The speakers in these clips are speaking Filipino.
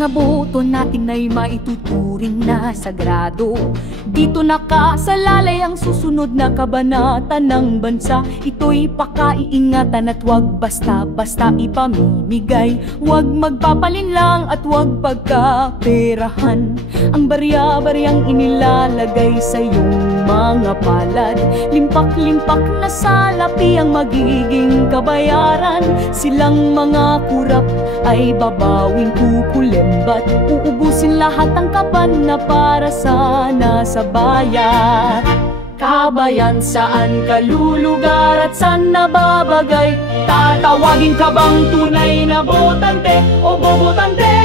mga boto natin ay maituturing na sagrado. Dito nakasalalay ang susunod na kabanata ng bansa. Ito'y pakaiingatan at huwag basta-basta ipamimigay. Huwag magpapalinlang at huwag pagkaperahan ang barya-baryang inilalagay sa iyong mga palad. Limpak-limpak na salapi ang magiging kabayaran. Silang mga kurap ay babawing kukulembat. Uubusin lahat ang kaban na para sana sa bayan. Kabayan, saan ka lulugar at saan nababagay? Tatawagin ka bang tunay na botante o bobotante?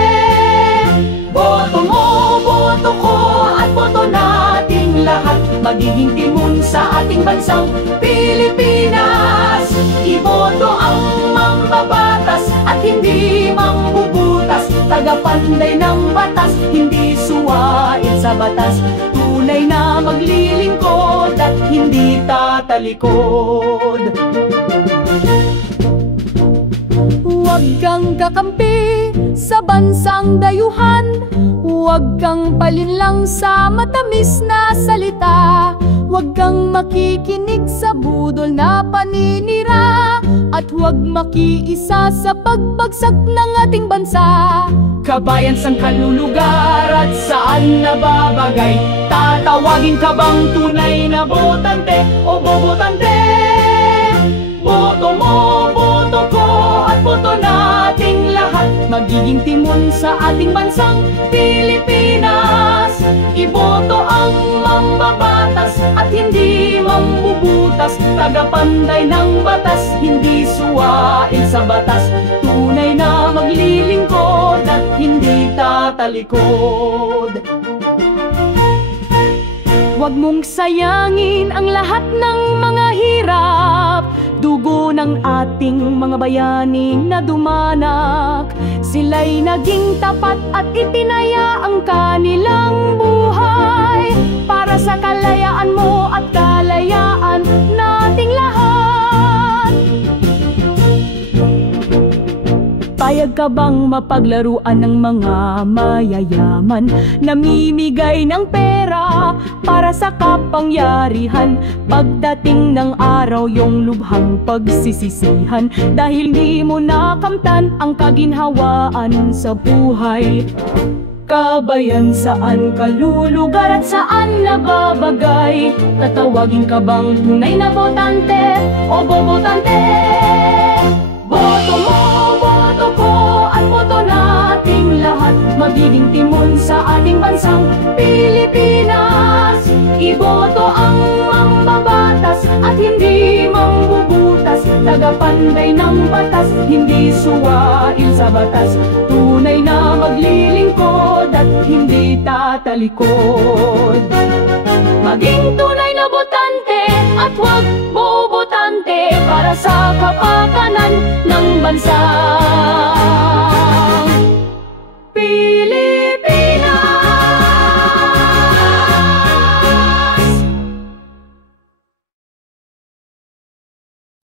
Boto mo, boto ko at boto nating lahat. Magiging timon sa ating bansang Pilipinas. Iboto ang mambabatas at hindi mangbubutas. Tagapanday ng batas, hindi suwain sa batas. Tunay na maglilingkod at hindi tatalikod. Huwag kang kakampi sa bansang dayuhan. Huwag kang palinlang sa matamis na salita. Huwag kang makikinig sa budol na paninira. At huwag makiisa sa pagbagsak ng ating bansa. Kabayan, saan ka lulugar at saan nababagay? Tatawagin ka bang tunay na botante o bobotante? Boto mo, boto ko at boto nating lahat. Magiging timon sa ating bansang Pilipinas. Iboto ang mambabatas at hindi mambubutas. Tagapanday ng batas, hindi suwain sa batas. Tunay na maglilingkod at hindi tatalikod. Huwag mong sayangin ang lahat ng mga hirap. Dugo ng ating mga bayani na dumanak. Sila'y naging tapat at itinaya ang kanilang buhay para sa kalayaan mo at kalayaan nating lahat. Payag ka bang mapaglaruan ng mga mayayaman? Namimigay ng pera para sa kapangyarihan. Pagdating ng araw, yung lubhang pagsisisihan dahil di mo nakamtan ang kaginhawaan sa buhay. Kabayan, saan ka lulugar at saan nababagay? Tatawagin ka bang tunay na botante o bobotante? Boto mo, boto ko at boto nating lahat. Magiging timon sa ating bansang Pilipinas. Iboto ang mambabatas at hindi mangbubutas. Tagapanday ng batas, hindi suwain sa batas. Tunay na maglilingkod at hindi tatalikod. Maging tunay na botante at huwag bobotante para sa kapakanan ng bansa.